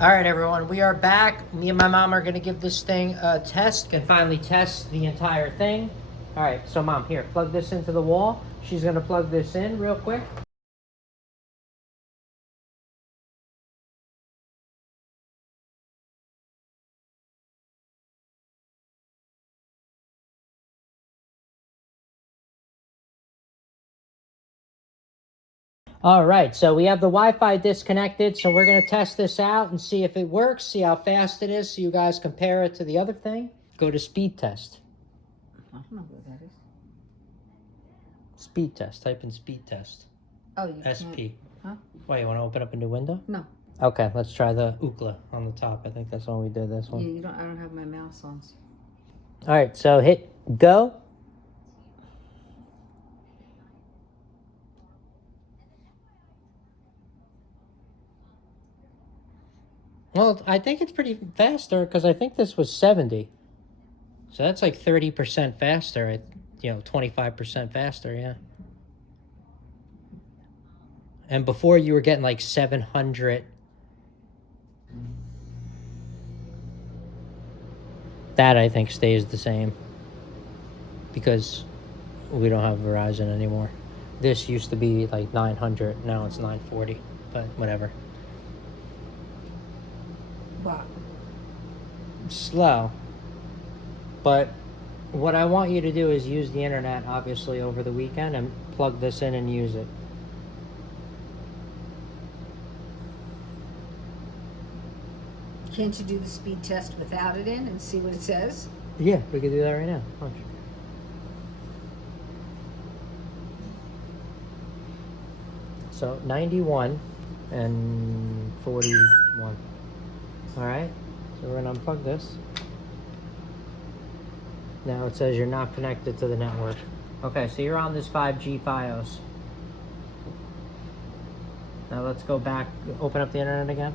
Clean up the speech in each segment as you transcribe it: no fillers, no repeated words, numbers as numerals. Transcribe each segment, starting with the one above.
All right, everyone, we are back. Me and my mom are gonna give this thing a test. Can finally test the entire thing. All right, so mom, here, plug this into the wall. She's gonna plug this in real quick. All right, so we have the Wi-Fi disconnected, so we're gonna test this out and see if it works, see how fast it is, so you guys compare it to the other thing. Go to speed test. I don't know what that is. Speed test, type in speed test. Oh, you SP. Huh? Wait, you wanna open up a new window? No. Okay, let's try the Ookla on the top. I think that's when we did this one. Yeah, I don't have my mouse on. All right, so hit go. Well, I think it's pretty faster because I think this was 70. So that's like 30% faster, 25% faster, yeah. And before you were getting like 700. That I think stays the same because we don't have Verizon anymore. This used to be like 900, now it's 940, but whatever. Wow. Slow. But what I want you to do is use the internet, obviously, over the weekend and plug this in and use it. Can't you do the speed test without it in and see what it says? Yeah, we could do that right now. Watch. So 91 and 41. All right, so we're gonna unplug this. Now it says you're not connected to the network. Okay, so you're on this 5G Fios. Now let's go back, open up the internet again,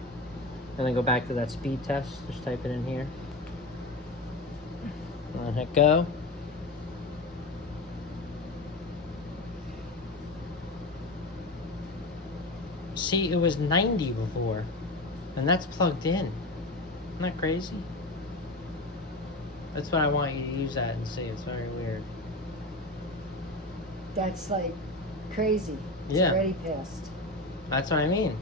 and then go back to that speed test. Just type it in here. And hit go. See, it was 90 before, and that's plugged in. Isn't that crazy? That's what I want you to use that and see. It's very weird. That's like crazy. It's Yeah. already passed. That's what I mean.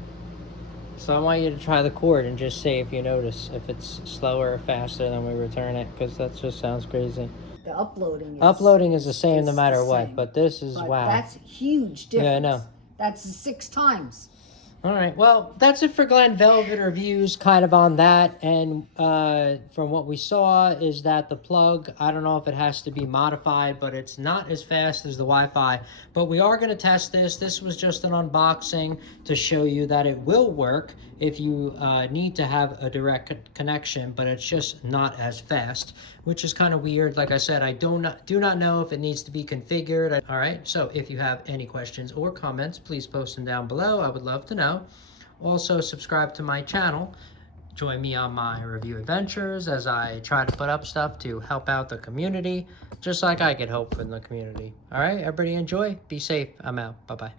So I want you to try the cord and just see if you notice if it's slower or faster than we return it, because that just sounds crazy. The Uploading is the same no matter the what, same. but this is, But wow. that's huge difference. Yeah, I know. That's 6 times. All right, well, that's it for Glen Velvet reviews, kind of on that. And from what we saw is that the plug, I don't know if it has to be modified, but it's not as fast as the Wi-Fi. But we are going to test this. This was just an unboxing to show you that it will work if you need to have a direct connection, but it's just not as fast, which is kind of weird. Like I said, I do not know if it needs to be configured. All right, so if you have any questions or comments, please post them down below. I would love to know. Also, subscribe to my channel. Join me on my review adventures as I try to put up stuff to help out the community, just like I get help in the community. All right, everybody enjoy. Be safe. I'm out. Bye-bye.